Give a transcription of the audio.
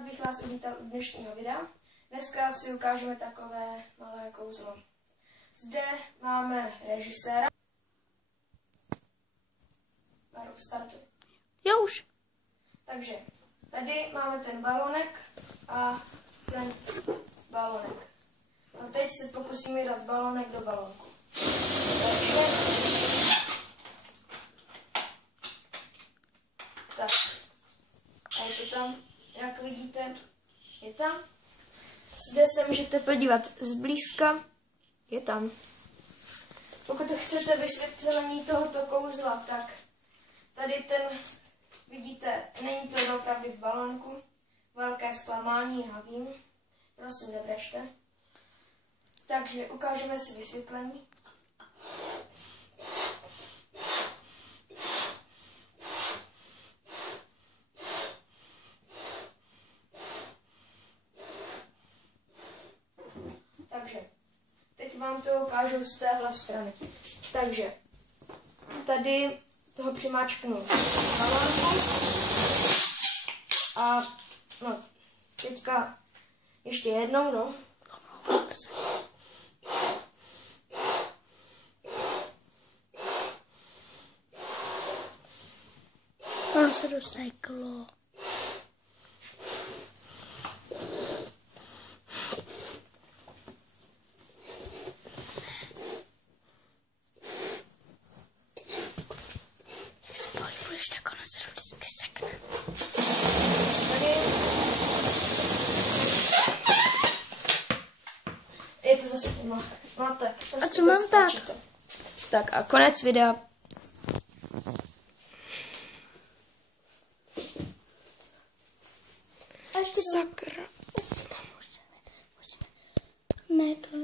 Rád bych vás uvítal u dnešního videa. Dneska si ukážeme takové malé kouzlo. Zde máme režiséra. Maru, startuj. Já už. Takže tady máme ten balonek a ten balonek. A teď se pokusíme dát balonek do balonku. Tak. A je to tam, jak vidíte, je tam. Zde se můžete podívat zblízka. Je tam. Pokud chcete vysvětlení tohoto kouzla, tak tady ten, vidíte, není to doopravdy v balónku. Velké zklamání, já vím. Prosím, nebrežte. Takže ukážeme si vysvětlení. Takže teď vám to ukážu z téhle strany. Takže tady toho přimáčknu balónku a no, teďka ještě jednou, no. Ono se doseklo. Jak se pohybuješ, tak ono se vždycky sekne. Je to zase máte. A co mám tak? Tak a konec videa. Sakra. Ne, to